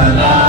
la la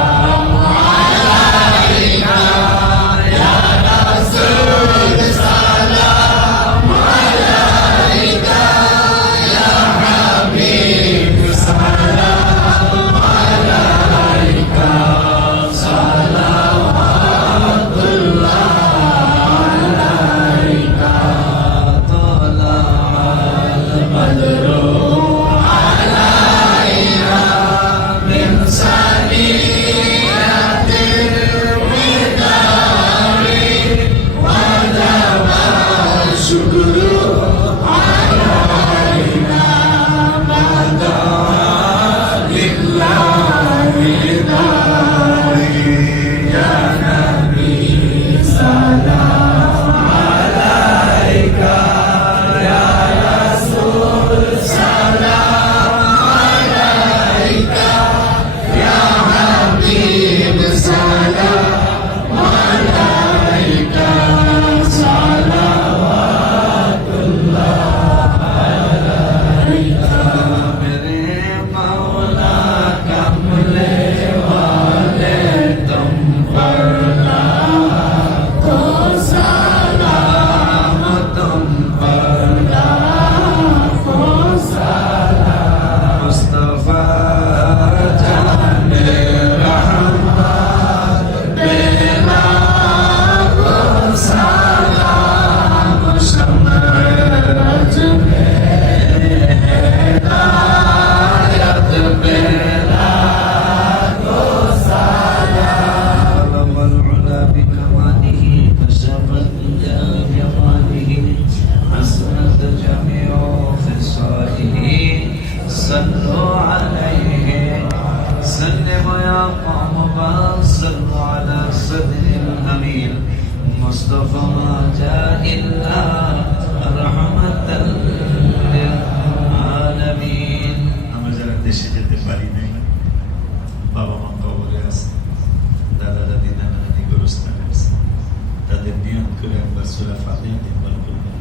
يبقى مبصر على صدر أمين مصطفى ما جاء إلا رحمة للعالمين আমরা যারা দেশে যেতে পারি নাই বাবা মা কবরে আছে দাদা দাদি নানা নানি গোরস্থান আছে তাদের নিয়ত করে একবার সুরা ফাতিয়া তিনবার করবেন